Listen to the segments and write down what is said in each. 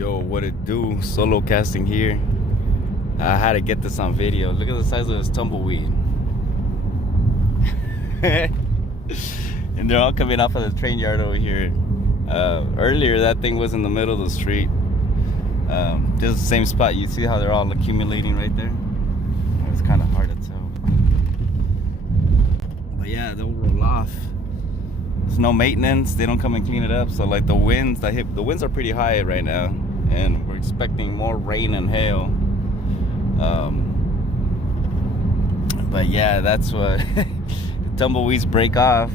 Yo, what it do? Solo casting here. I had to get this on video. Look at the size of this tumbleweed. And they're all coming off of the train yard over here. Earlier, that thing was in the middle of the street. This is the same spot. You see how they're all accumulating right there? It's kind of hard to tell. But yeah, they'll roll off. There's no maintenance. They don't come and clean it up. So like the winds are pretty high right now, and we're expecting more rain and hail. But yeah, that's what tumbleweeds break off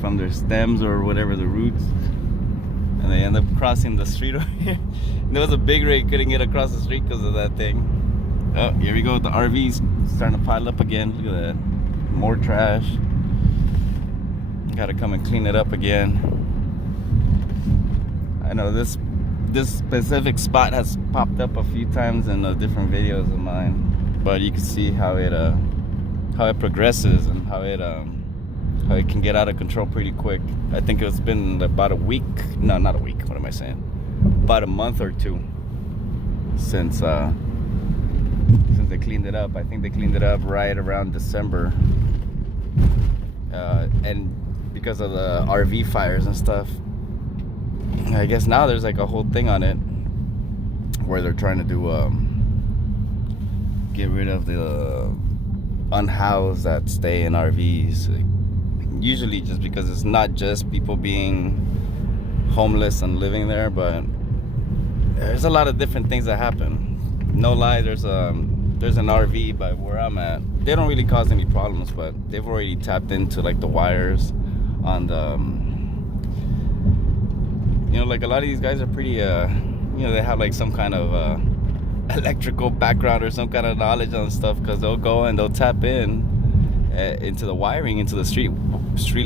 from their stems or whatever, the roots, and they end up crossing the street over here. There was a big rig, couldn't get across the street because of that thing. Oh, here we go with the RVs starting to pile up again. Look at that, more trash. Gotta come and clean it up again. I know this specific spot has popped up a few times in different videos of mine, but you can see how it progresses and how it can get out of control pretty quick. I think it's been about a week. No, not a week. What am I saying? About a month or two since they cleaned it up. I think they cleaned it up right around December, and because of the RV fires and stuff, I guess now there's like a whole thing on it where they're trying to do get rid of the unhoused that stay in RVs. Usually just because it's not just people being homeless and living there, but there's a lot of different things that happen. No lie, there's an RV by where I'm at. They don't really cause any problems, but they've already tapped into like the wires on the like a lot of these guys are pretty they have like some kind of electrical background or some kind of knowledge on stuff, because they'll go and they'll tap into the wiring, into the street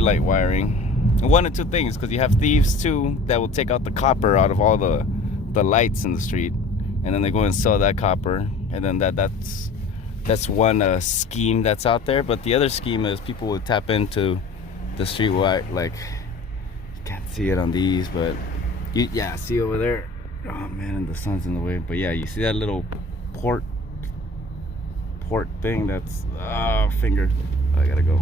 light wiring. And one of two things, because you have thieves too that will take out the copper out of all the lights in the street, and then they go and sell that copper, and then that's one scheme that's out there. But the other scheme is people will tap into the street wire. Like, you can't see it on these, but yeah, see over there. Oh man, and the sun's in the way. But yeah, you see that little port thing? That's finger. I gotta go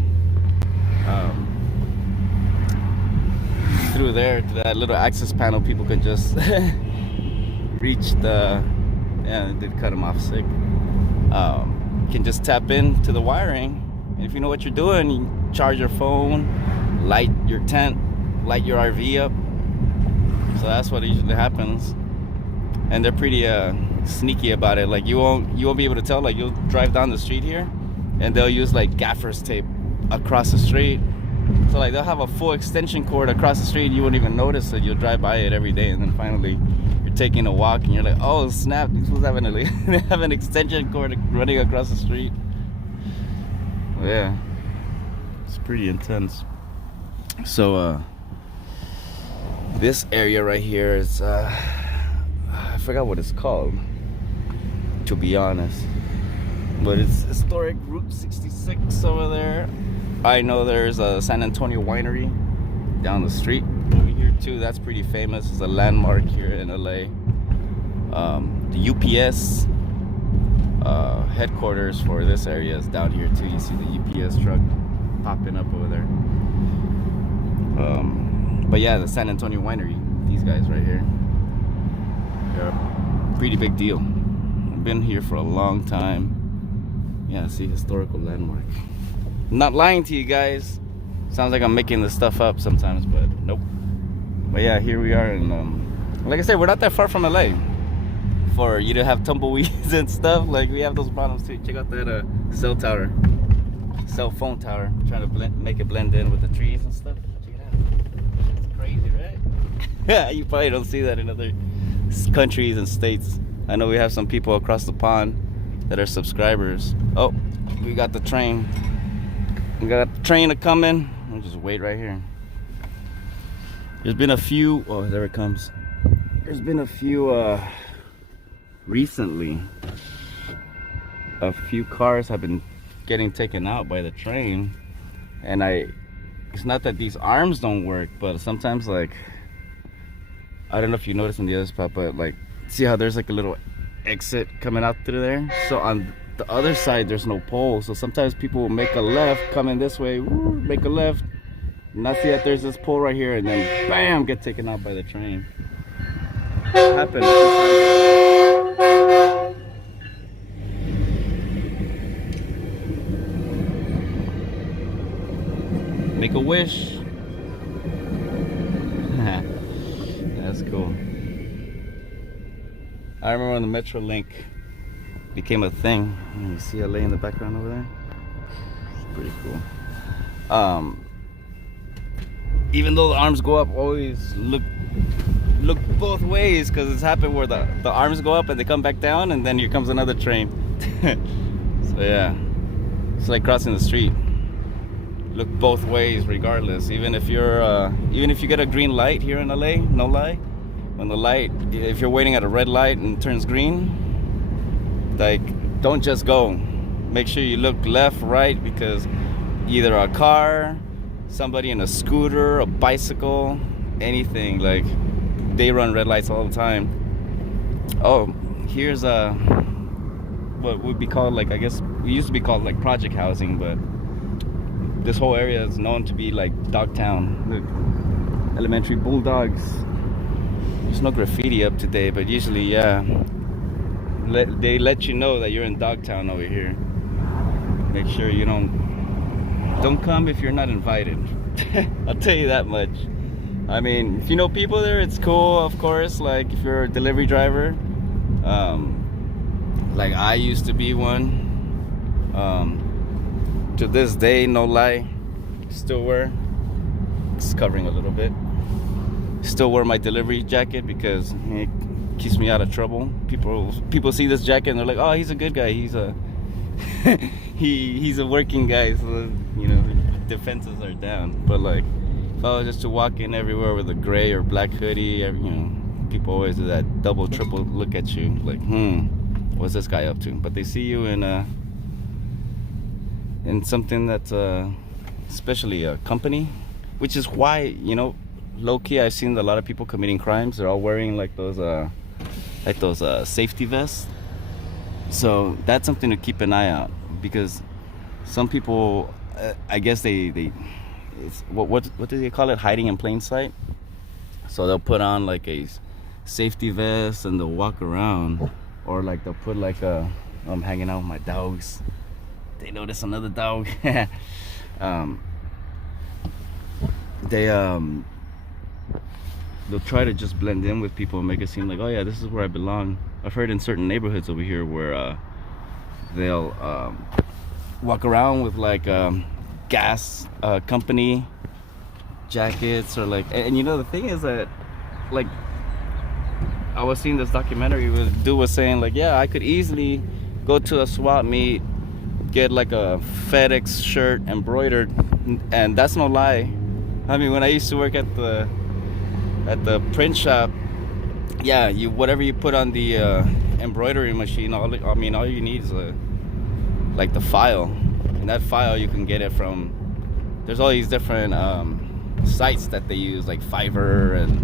through there to that little access panel. People can just reach the, yeah, they did cut them off sick. Can just tap into the wiring, and if you know what you're doing, you charge your phone, light your tent, light your RV up. So that's what usually happens, and they're pretty sneaky about it. Like you won't be able to tell. Like you'll drive down the street here, and they'll use like gaffer's tape across the street. So like they'll have a full extension cord across the street. You won't even notice it. You'll drive by it every day, and then finally you're taking a walk, and you're like, oh snap! These fools they have an extension cord running across the street. Well, yeah, it's pretty intense. So this area right here is I forgot what it's called, to be honest, but it's historic Route 66 over there. I know there's a San Antonio winery down the street over here too. That's pretty famous. It's a landmark here in LA. The UPS headquarters for this area is down here too. You see the UPS truck popping up over there. But yeah, the San Antonio winery, these guys right here, they're a pretty big deal. I've been here for a long time. Yeah, see, historical landmark. I'm not lying to you guys. Sounds like I'm making this stuff up sometimes, but nope. But yeah, here we are, and like I said, we're not that far from LA for you to have tumbleweeds and stuff. Like we have those problems too. Check out that cell phone tower. I'm trying to make it blend in with the trees and stuff. Check it out. It's crazy, right? Yeah, you probably don't see that in other countries and states. I know we have some people across the pond that are subscribers. Oh, we got the train. We got a train coming. I'll just wait right here. There's been a few. Oh, there it comes. There's been a few recently. A few cars have been getting taken out by the train, and it's not that these arms don't work, but sometimes like I don't know if you noticed in the other spot, but like, see how there's like a little exit coming out through there? So on the other side, there's no pole. So sometimes people will make a left, coming this way, woo, make a left, not see that there's this pole right here, and then bam, get taken out by the train. Happened. Make a wish. That's cool. I remember when the Metro Link became a thing. You see LA in the background over there? It's pretty cool. Even though the arms go up, always look both ways, because it's happened where the arms go up and they come back down, and then here comes another train. So yeah, it's like crossing the street. Look both ways regardless. Even if you get a green light here in LA, no lie, when the light, if you're waiting at a red light and it turns green, like, don't just go. Make sure you look left, right, because either a car, somebody in a scooter, a bicycle, anything, like, they run red lights all the time. Oh, here's what would be called, like, I guess we used to be called like project housing, but this whole area is known to be like Dogtown. Look, elementary bulldogs. There's no graffiti up today, but usually, yeah, they let you know that you're in Dogtown over here. Make sure you don't come if you're not invited. I'll tell you that much. I mean, if you know people there, it's cool, of course. Like if you're a delivery driver, like I used to be one. To this day, no lie, still wear, it's covering a little bit, still wear my delivery jacket because it keeps me out of trouble. People see this jacket and they're like, oh, he's a good guy, he's a he's a working guy, so you know, defenses are down. But like, if I was just to walk in everywhere with a gray or black hoodie, you know, people always do that double, triple look at you, like, what's this guy up to? But they see you in something that's especially a company, which is why, you know, low-key I've seen a lot of people committing crimes. They're all wearing like those safety vests. So that's something to keep an eye out, because some people, I guess it's, what do they call it, hiding in plain sight. So they'll put on like a safety vest and they'll walk around, or like they'll put like I'm hanging out with my dogs. They notice another dog. They'll try to just blend in with people and make it seem like, oh yeah, this is where I belong. I've heard in certain neighborhoods over here where they'll walk around with like gas company jackets, or like, and you know, the thing is that, like, I was seeing this documentary where the dude was saying like, yeah, I could easily go to a swap meet, get like a FedEx shirt embroidered, and that's no lie. I mean, when I used to work at the print shop, yeah, whatever you put on the embroidery machine, all you need is like the file, and that file you can get it from, there's all these different sites that they use, like Fiverr, and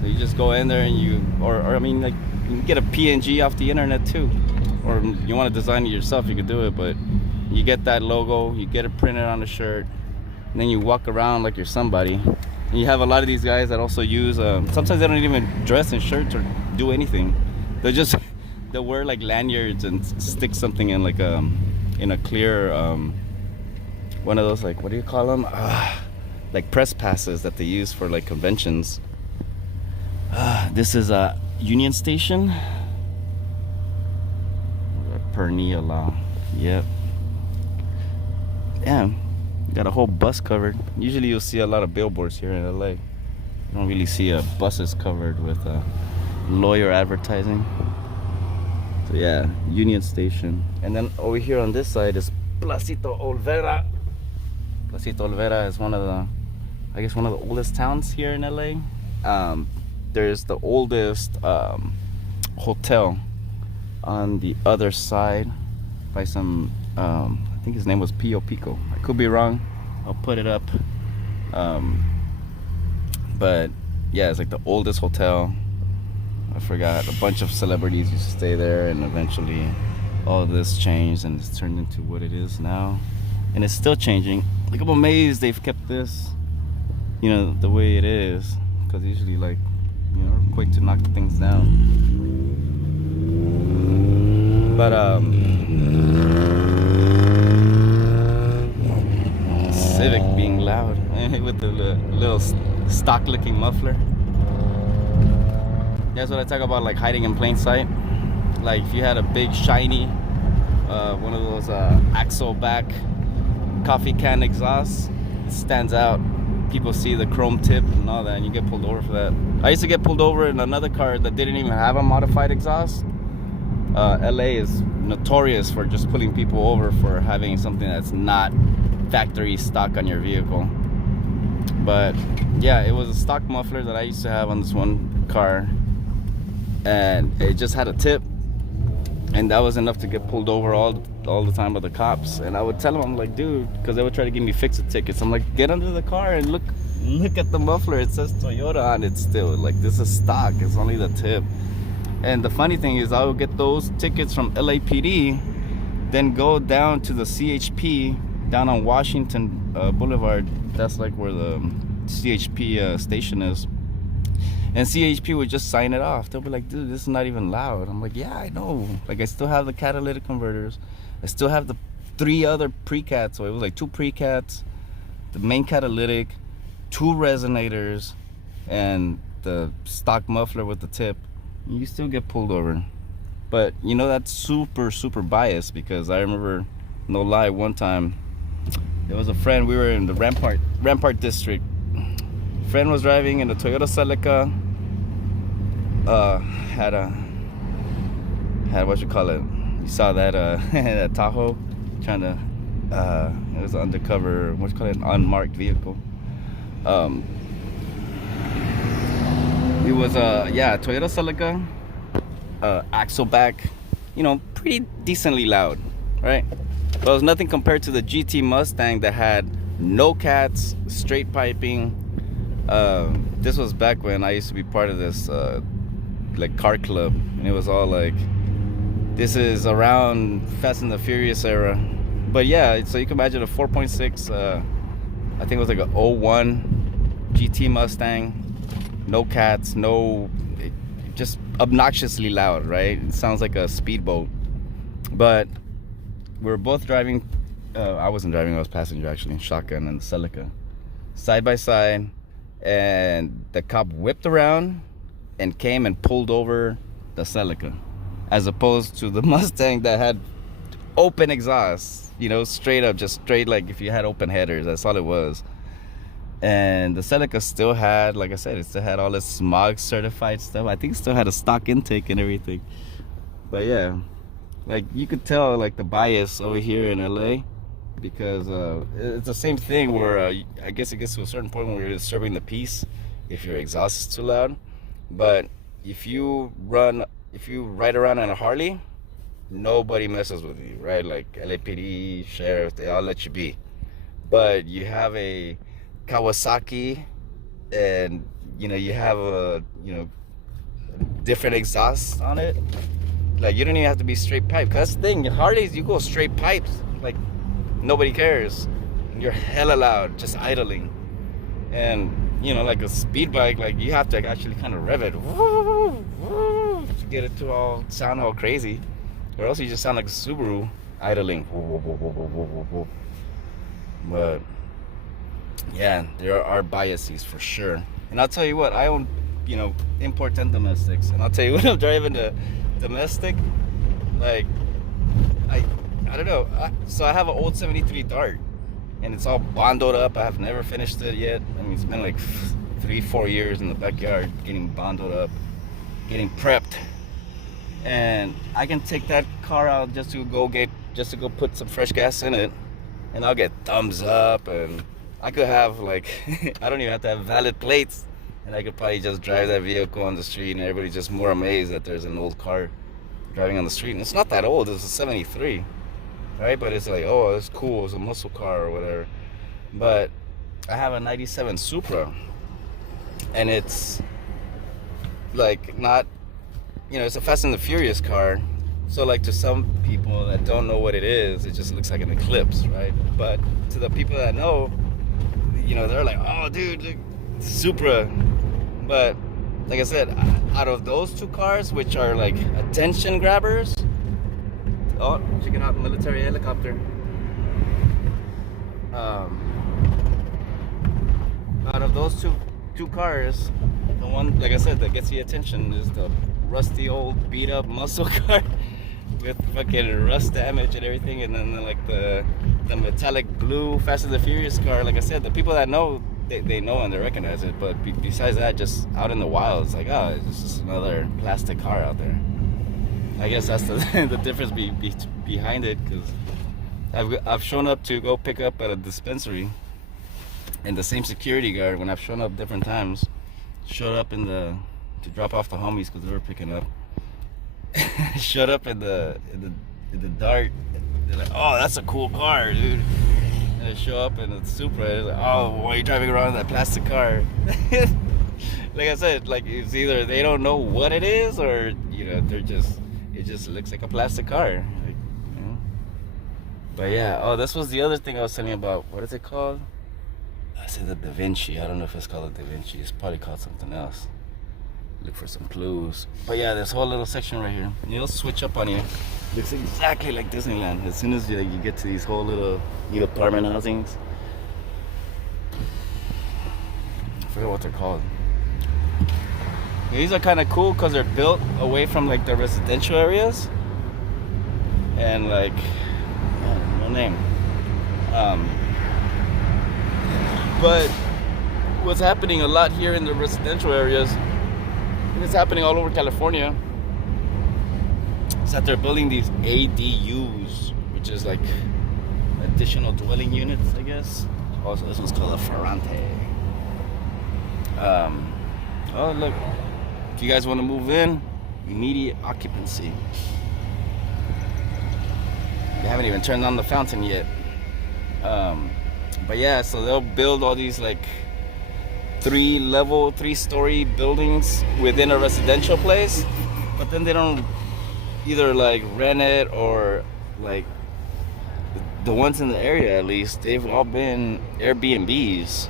so you just go in there and I mean, like, you can get a PNG off the internet too. Or you want to design it yourself, you could do it, but you get that logo, you get it printed on the shirt, and then you walk around like you're somebody. And you have a lot of these guys that also use, sometimes they don't even dress in shirts or do anything. They'll wear like lanyards and stick something in like in a clear, one of those, like, what do you call them? Like press passes that they use for like conventions. This is a Union Station. Pernia Law. Yep. Damn, got a whole bus covered. Usually you'll see a lot of billboards here in LA. You don't really see buses covered with lawyer advertising. So yeah, Union Station. And then over here on this side is Placito Olvera. Placito Olvera is one of the oldest towns here in LA. There's the oldest hotel on the other side by some, I think his name was Pio Pico. I could be wrong. I'll put it up. But yeah, it's like the oldest hotel. I forgot, a bunch of celebrities used to stay there, and eventually all of this changed and it's turned into what it is now. And it's still changing. Like, I'm amazed they've kept this, you know, the way it is, because usually, like, you know, quick to knock things down. But Civic being loud with the little stock looking muffler. That's what I talk about, like hiding in plain sight. Like if you had a big shiny one of those axle back coffee can exhausts, it stands out. People see the chrome tip and all that, and you get pulled over for that. I used to get pulled over in another car that didn't even have a modified exhaust. LA is notorious for just pulling people over for having something that's not factory stock on your vehicle. But yeah, it was a stock muffler that I used to have on this one car, and it just had a tip, and that was enough to get pulled over all the time by the cops. And I would tell them, I'm like, dude, because they would try to give me fix-it tickets. I'm like, get under the car and look at the muffler. It says Toyota on it still. Like, this is stock. It's only the tip. And the funny thing is, I would get those tickets from LAPD, then go down to the CHP down on Washington Boulevard. That's like where the CHP station is. And CHP would just sign it off. They'll be like, dude, this is not even loud. I'm like, yeah, I know. Like, I still have the catalytic converters. I still have the 3 other precats. So it was like 2 precats, the main catalytic, 2 resonators, and the stock muffler with the tip. You still get pulled over. But you know, that's super biased, because I remember, no lie, one time there was a friend, we were in the Rampart district. Friend was driving in the Toyota Celica, had what you call it, you saw that that Tahoe, trying to it was an undercover, what you call it, an unmarked vehicle. It was yeah, Toyota Celica, axle back, you know, pretty decently loud, right? But it was nothing compared to the GT Mustang that had no cats, straight piping. This was back when I used to be part of this like car club, and it was all like, this is around Fast and the Furious era. But yeah, so you can imagine a 4.6 I think it was like a 01 GT Mustang, no cats, just obnoxiously loud, right? It sounds like a speedboat. But we were both driving, I wasn't driving, I was passenger actually, shotgun and the Celica, side by side, and the cop whipped around and came and pulled over the Celica, as opposed to the Mustang that had open exhaust, you know, straight up, just straight, like if you had open headers, that's all it was. And the Celica still had, like I said, it still had all this smog certified stuff. I think it still had a stock intake and everything. But yeah, like you could tell like the bias over here in LA, because it's the same thing where I guess it gets to a certain point where you're disturbing the peace if your exhaust is too loud. But if you ride around on a Harley, nobody messes with you, right? Like LAPD, sheriff, they all let you be. But you have a Kawasaki, and you know, you have a, you know, different exhaust on it. Like, you don't even have to be straight pipe. Cause that's the thing, Harleys, you go straight pipes, like nobody cares. You're hella loud, just idling. And you know, like a speed bike, like you have to actually kind of rev it, woo, woo, to get it to all sound all crazy, or else you just sound like a Subaru idling. But yeah, there are biases for sure. And I'll tell you what, I own, you know, import and domestics, and I'll tell you when I'm driving the domestic, like I don't know, so I have an old 73 Dart, and it's all bondoed up. I have never finished it yet. I mean, it's been like 3-4 years in the backyard getting bondoed up, getting prepped, and I can take that car out just to go put some fresh gas in it, and I'll get thumbs up, and I could have like I don't even have to have valid plates, and I could probably just drive that vehicle on the street, and everybody's just more amazed that there's an old car driving on the street. And it's not that old, it's a 73, right? But it's like, oh, it's cool, it's a muscle car or whatever. But I have a 97 Supra, and it's like not, it's a Fast and the Furious car. So like to some people that don't know what it is, it just looks like an Eclipse, right? But to the people that know, they're like, oh dude, look, Supra. But like I said, out of those two cars, which are like attention grabbers, oh, check it out, military helicopter. Out of those two cars, the one, like I said, that gets the attention is the rusty old beat up muscle car with fucking rust damage and everything, and then like the metallic blue Fast and the Furious car. Like I said, the people that know, they know and they recognize it. But besides that, just out in the wild, it's like, oh, it's just another plastic car out there. I guess that's the the difference behind it, because I've shown up to go pick up at a dispensary, and the same security guard, when I've shown up different times, showed up to drop off the homies because they were picking up. Showed up in the dark. They're like, oh, that's a cool car, dude. And they show up in the Supra. They're like, oh, why are you driving around in that plastic car? Like I said, like it's either they don't know what it is, or it just looks like a plastic car. Like, But yeah, oh, this was the other thing I was telling you about. What is it called? I said the Da Vinci. I don't know if it's called the Da Vinci. It's probably called something else. Look for some clues. But yeah, this whole little section right here, it'll switch up on you. Looks exactly like Disneyland. As soon as you get to these whole little apartment housings. I forget what they're called. These are kind of cool because they're built away from like the residential areas. And like, no name. But what's happening a lot here in the residential areas, and it's happening all over California, is that they're building these ADUs, which is like additional dwelling units, I guess. Also, this one's called a Ferrante. Oh look, if you guys want to move in, immediate occupancy. They haven't even turned on the fountain yet. But yeah, so they'll build all these like 3-story buildings within a residential place, but then they don't either like rent it, or like the ones in the area, at least, they've all been Airbnbs,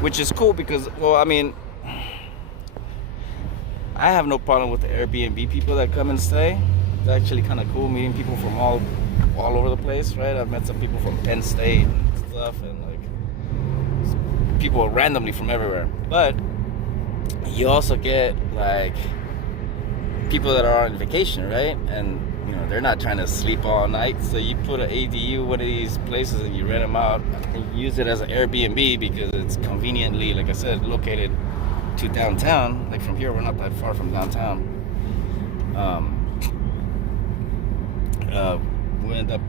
which is cool because, well, I mean, I have no problem with the Airbnb people that come and stay. It's actually kind of cool meeting people from all over the place, right? I've met some people from Penn State and stuff, and like people randomly from everywhere. But you also get like people that are on vacation, right? And they're not trying to sleep all night, so you put an ADU, one of these places, and you rent them out and use it as an Airbnb because it's conveniently, like I said, located to downtown. Like from here, we're not that far from downtown. We end up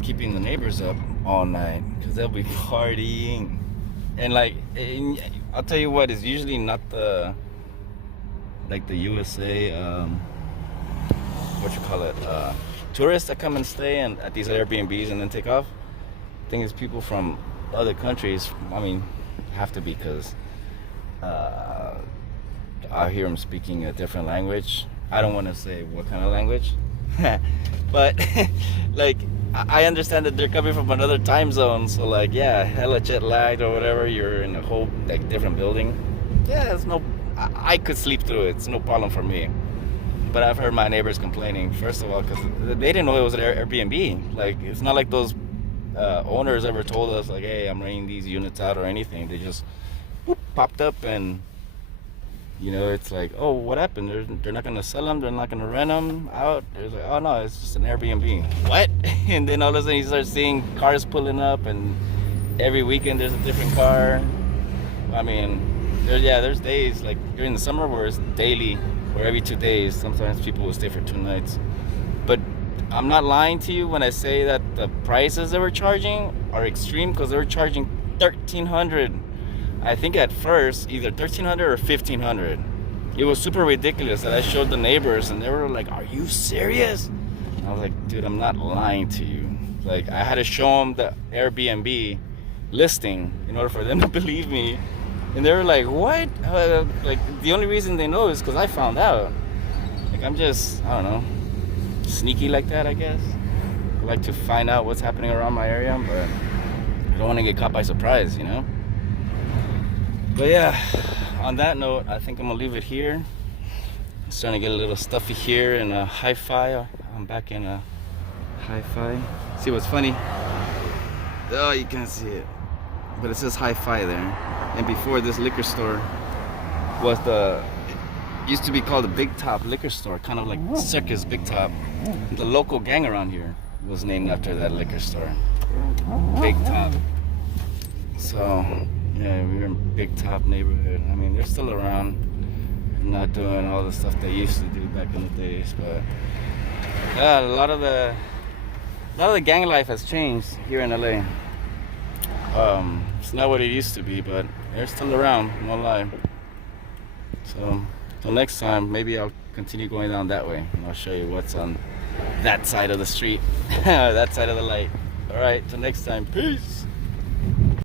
keeping the neighbors up all night because they'll be partying, and like, I'll tell you what, it's usually not the USA tourists that come and stay at these Airbnbs and then take off. I think it's people from other countries. I mean, have to be, because I hear them speaking a different language. I don't want to say what kind of language. But like, I understand that they're coming from another time zone, so like, yeah, hella jet lagged or whatever, you're in a whole like different building. Yeah, I could sleep through it. It's no problem for me. But I've heard my neighbors complaining, first of all, because they didn't know it was an Airbnb. Like, it's not like those owners ever told us like, hey, I'm renting these units out or anything. They just popped up, and it's like, oh, what happened? They're not going to sell them. They're not going to rent them out. They're like, oh, no, it's just an Airbnb. What? And then all of a sudden you start seeing cars pulling up, and every weekend there's a different car. I mean, there's days, like during the summer, where it's daily, or every 2 days. Sometimes people will stay for 2 nights. But I'm not lying to you when I say that the prices they were charging are extreme, because they were charging $1,300. I think at first, either $1,300 or $1,500. It was super ridiculous that I showed the neighbors, and they were like, are you serious? And I was like, dude, I'm not lying to you. Like, I had to show them the Airbnb listing in order for them to believe me. And they were like, what? Like, the only reason they know is because I found out. Like, I'm just, I don't know, sneaky like that, I guess. I like to find out what's happening around my area, but I don't want to get caught by surprise, you know? But yeah, on that note, I think I'm gonna leave it here. It's starting to get a little stuffy here in a hi-fi. I'm back in a hi-fi. See what's funny? Oh, you can't see it. But it says hi-fi there. And before, this liquor store was it used to be called the Big Top Liquor Store, kind of like Circus Big Top. The local gang around here was named after that liquor store, Big Top. So yeah, we were in Big Top neighborhood. I mean, they're still around, not doing all the stuff they used to do back in the days, but yeah, a lot of the gang life has changed here in LA. It's not what it used to be, but they're still around, no lie. So till next time, maybe I'll continue going down that way, and I'll show you what's on that side of the street, that side of the light. All right, till next time, peace.